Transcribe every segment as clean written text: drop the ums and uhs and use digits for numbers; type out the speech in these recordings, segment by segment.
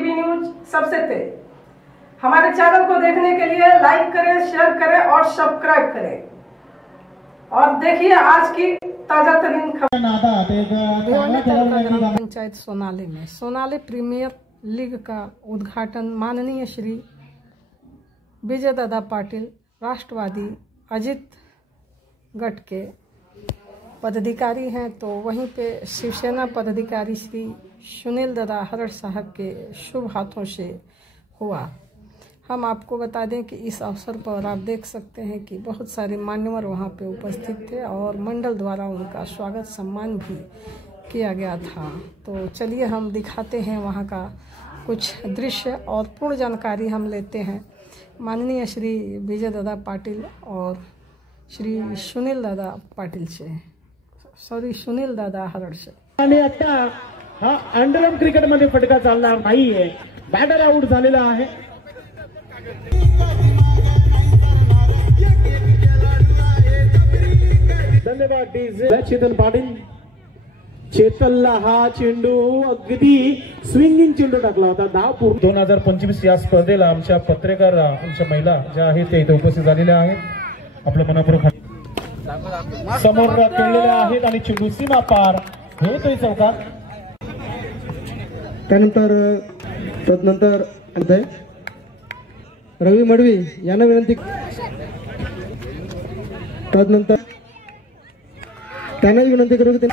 TV news सबसे तेज। हमारे चैनल को देखने के लिए लाइक करें, शेयर करें और सब्सक्राइब करें और देखिए आज की ताजा तरीन खबर। पंचायत सोनाले में सोनाले प्रीमियर लीग का उद्घाटन माननीय श्री विजय दादा पाटिल राष्ट्रवादी अजित गट के पदाधिकारी हैं, तो वहीं पे शिवसेना पदाधिकारी श्री सुनील दादा हरड़ साहब के शुभ हाथों से हुआ। हम आपको बता दें कि इस अवसर पर आप देख सकते हैं कि बहुत सारे मान्यवर वहां पे उपस्थित थे और मंडल द्वारा उनका स्वागत सम्मान भी किया गया था। तो चलिए हम दिखाते हैं वहां का कुछ दृश्य और पूर्ण जानकारी हम लेते हैं माननीय श्री विजय दादा पाटिल और श्री सुनील दादा पाटिल से, सुनील दादा हरड़ से। आणि आता हा अंडरआर्म क्रिकेट मध्ये फटका चालणार नाहीये, बॅटर आउट झालेला आहे। धन्यवाद डीजे चेतन पाटील। चेतनला हा चेंडू अगदी स्विंगिंग चेंडू टाकला होता। 2025 या स्पर्धेला आमच्या पत्रकार आमच्या महिला ज्या आहेत ते इथे उपस्थित झालेल्या आहेत। आपलं मनपूर्वक समोर खेळलेले आहेत आणि चेंडू सीमा पार होतोय चौकार। तदनंतर रवी मडवी यांना विनंती, तदनंतर त्यांना विनंती करू की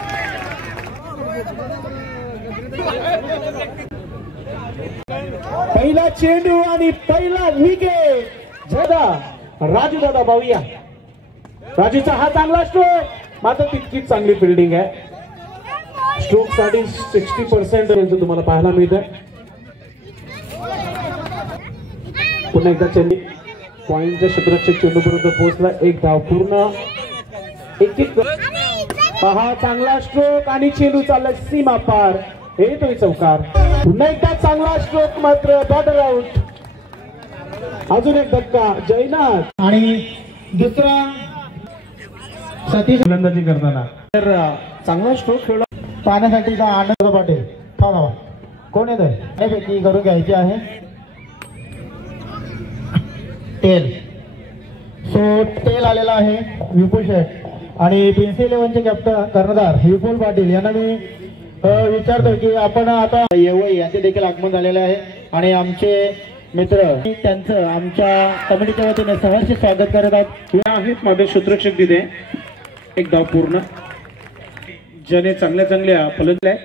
पहिला चेंडू आणि पहिला विकेट दादा राजू दादा बावरिया। राजूचा हा चांगला स्ट्रोक, मात्र तितकीच चांगली फिल्डिंग आहे। स्ट्रोक साठी 60% तुम्हाला पाहायला मिळतंय। पुन्हा एकदा चेंडू पॉइंटच्या क्षेत्ररक्षक चेंडूपर्यंत पोहोचला। एक धाव पूर्ण, एक पहा चांगला स्ट्रोक आणि चेंडू चालला सीमा पार, येतोय चौकार। पुन्हा एकदा चांगला स्ट्रोक, मात्र बॅटर आउट। अजून एक धक्का जयनाथ आणि दुसरा सतीश गोलंदाजी करताना तर चांगला स्ट्रोक खेळला। पाहण्यासाठी आनंद पाटील थांबा, कोण येत आहे करून घ्यायची आहे। टेल टेल आलेला आहे विपुल शेठ आणि PNC 11चे कॅप्टन कर्णधार विपुल पाटील यांना मी विचारतो की आपण आता येवई यांचे देखील आगमन झालेले आहे आणि आमचे मित्र त्यांचं आमच्या कमिटीच्या वतीने सहर्ष स्वागत करत आहेत। माझे क्षेत्ररक्षक तिथे एक धाव पूर्ण, ज्याने चांगल्या फलंदाज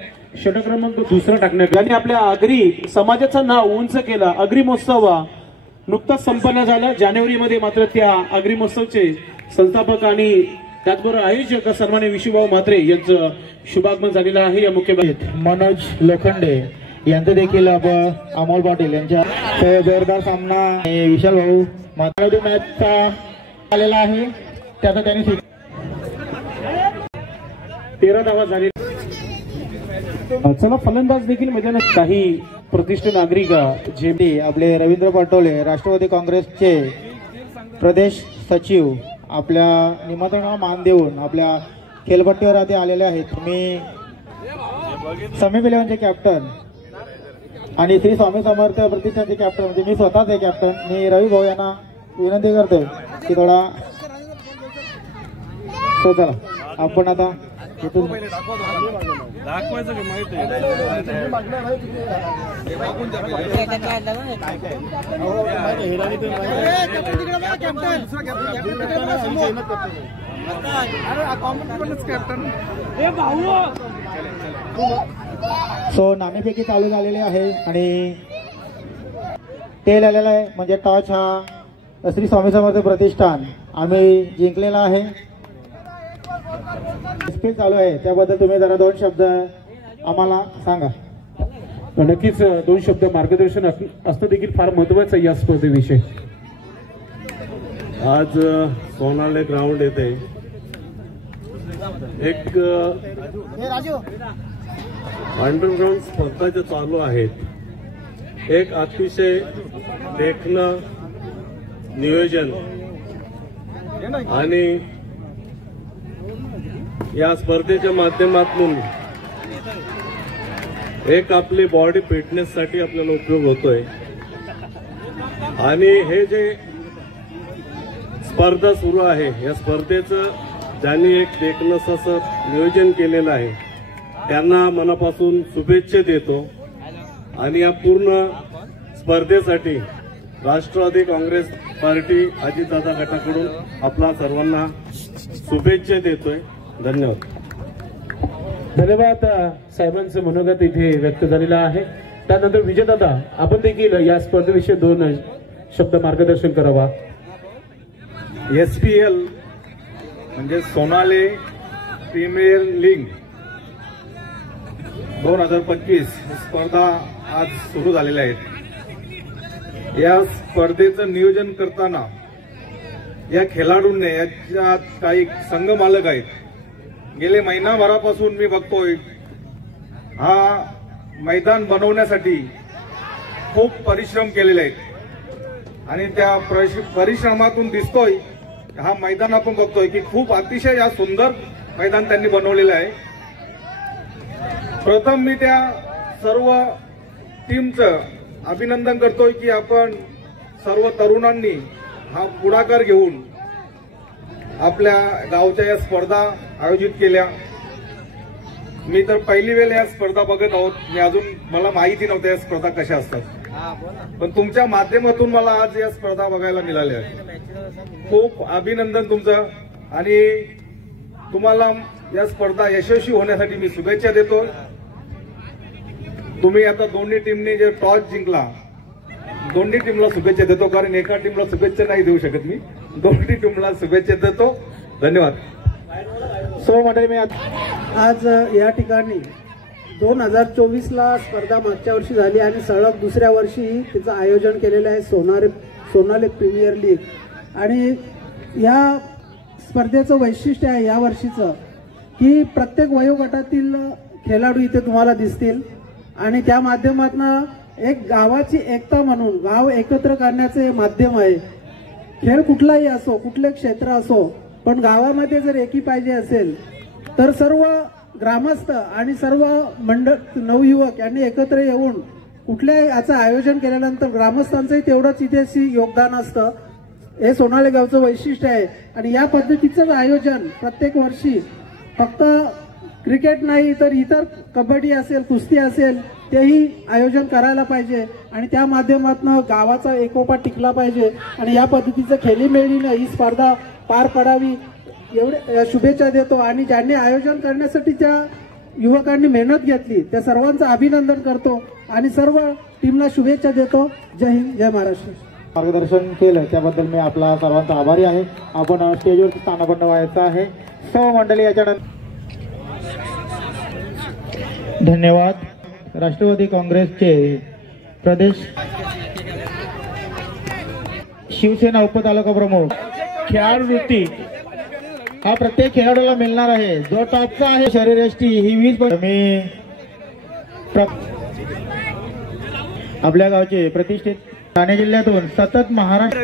षटक क्रमांक दुसरा टाकण्यात आणि आपल्या आगरी समाजाचं नाव उंच केलं। आगरी महोत्सव नुकताच संपन्न झाला जानेवारी मध्ये, मात्र त्या आगरी महोत्सवचे संस्थापक आणि त्याचबरोबर आयोजक सन्मान्य विशुभाऊ म्हात्रे यांचं शुभागमन झालेलं आहे। या मुख्य मनोज लोखंडे यांचं देखील अमोल पाटील यांच्या जोरदार सामना विशाल भाऊ म्हात्रे मॅचचा आलेला आहे, त्याचा त्यांनी 13 धावा झाले। चला फलंदाज देखील मैदानात काही प्रतिष्ठित नागरिक जे आपले रवींद्र पाटोले राष्ट्रवादी काँग्रेसचे प्रदेश सचिव आपल्या निमंत्रणाला मान देऊन आपल्या खेळपट्टीवर आधी आलेले आहेत। मी समीप 11चे कॅप्टन आणि श्री स्वामी समर्थ प्रतिष्ठानचे कॅप्टन, म्हणजे मी स्वतःच आहे कॅप्टन। मी रवी भाऊ यांना विनंती करतो की थोडा तो चला आपण आता इथून दाखवायचं की माहिती सो नाणेफेकी चालू झालेली आहे आणि टेल आलेला आहे, म्हणजे टॉच हा श्री स्वामी समर्थ प्रतिष्ठान आम्ही जिंकलेला आहे। स्पीड चालू आहे, त्याबद्दल तुम्ही जरा 2 शब्द आम्हाला सांगा। नक्कीच 2 शब्द मार्गदर्शन असतं देखील फार महत्वाचं आहे या स्पर्धेविषयी। आज सोनाले ग्राउंड येथे एक अंडरग्राउंड स्पर्धा ज्या चालू आहेत, एक अतिशय देखणं नियोजन आणि या स्पर्धेच्या माध्यमातून एक आपली बॉडी फिटनेससाठी आपल्याला उपयोग होतोय आणि हे जे स्पर्धा सुरू आहे या स्पर्धेचं ज्यांनी एक देखणं असं नियोजन केलेलं आहे त्यांना मनापासून शुभेच्छा देतो आणि या पूर्ण स्पर्धेसाठी राष्ट्रवादी काँग्रेस पार्टी अजितदादा गटाकडून आपला सर्वांना शुभेच्छा देतोय. धन्यवाद. धन्यवाद. साहेबांचं मनोगत इथे व्यक्त झालेलं आहे. त्यानंतर विजयदादा आपण देखील या स्पर्धेविषयी 2 शब्द मार्गदर्शन करावा. SPL म्हणजे सोनाले प्रीमियर लीग 2025 स्पर्धा आज सुरू झालेल्या आहेत. या स्पर्धेचं नियोजन करताना या खेळाडूंनी याच्यात काही संघ मालक आहेत. गेले महिनाभरापासून मी बघतोय हा मैदान बनवण्यासाठी खूप परिश्रम केलेले आहेत आणि त्या परिश्रमातून दिसतोय हा मैदान आपण बघतोय की खूप अतिशय या सुंदर मैदान त्यांनी बनवलेलं आहे. प्रथम मी त्या सर्व टीमचं अभिनंदन करतोय की आपण सर्व तरुणांनी हा पुढाकार घेऊन आपल्या गावच्या या स्पर्धा आयोजित केल्या. मी तर पहिली वेळ या स्पर्धा बघत आहोत. मी अजून मला माहिती नव्हत्या या स्पर्धा कशा असतात, पण तुमच्या माध्यमातून मला आज या स्पर्धा बघायला मिळाल्या. खूप अभिनंदन तुमचं आणि तुम्हाला या स्पर्धा यशस्वी होण्यासाठी मी शुभेच्छा देतो. तुम्ही आता दोन्ही टीमने जे टॉस जिंकला दोन्ही टीमला शुभेच्छा देतो, कारण एका टीमला शुभेच्छा नाही देऊ शकत मी. दोन्ही टीमला शुभेच्छा देतो. धन्यवाद. सो मंडळी मी आज या ठिकाणी 2024ला स्पर्धा मागच्या वर्षी झाली आणि सलग दुसऱ्या वर्षी तिचं आयोजन केलेलं आहे सोनाले प्रीमियर लीग. आणि या स्पर्धेचं वैशिष्ट्य आहे या वर्षीचं की प्रत्येक वयोगटातील खेळाडू इथे तुम्हाला दिसतील आणि त्या माध्यमातून एक गावाची एकता म्हणून गाव एकत्र करण्याचे माध्यम आहे. खेळ कुठलाही असो, कुठले क्षेत्र असो, पण गावामध्ये जर एकी पाहिजे असेल तर सर्व ग्रामस्थ आणि सर्व नवयुवक यांनी एकत्र येऊन कुठल्याही याचं आयोजन केल्यानंतर ग्रामस्थांचंही तेवढंच इथे योगदान असतं. हे सोनाले गावचं वैशिष्ट्य आहे आणि या पद्धतीचंच आयोजन प्रत्येक वर्षी फक्त क्रिकेट नाही तर इतर कबड्डी असेल, कुस्ती असेल तेही आयोजन करायला पाहिजे आणि त्या माध्यमातून गावाचा एकोपा टिकला पाहिजे आणि या पद्धतीचं खेळीमेळीनं ही स्पर्धा पार पडावी एवढे शुभेच्छा देतो. आणि ज्यांनी आयोजन करण्यासाठी त्या युवकांनी मेहनत घेतली त्या सर्वांचं अभिनंदन करतो आणि सर्व टीमला शुभेच्छा देतो. जय हिंद, जय महाराष्ट्र. मार्गदर्शन केलं त्याबद्दल मी आपला सर्वांचा आभारी आहे. आपण स्टेजवरती स्थानापन्न व्हायचं आहे. सर्व मंडळी याच्यानंतर धन्यवाद. राष्ट्रवादी काँग्रेसचे प्रदेश शिवसेना उपतालुका प्रमुख खेळाडूवृत्ती हा प्रत्येक खेळाडूला मिळणार आहे. जो टॉपचा आहे शरीरयष्टी ही 20 मी आपल्या गावचे प्रतिष्ठित ठाणे जिल्ह्यातून सतत महाराष्ट्र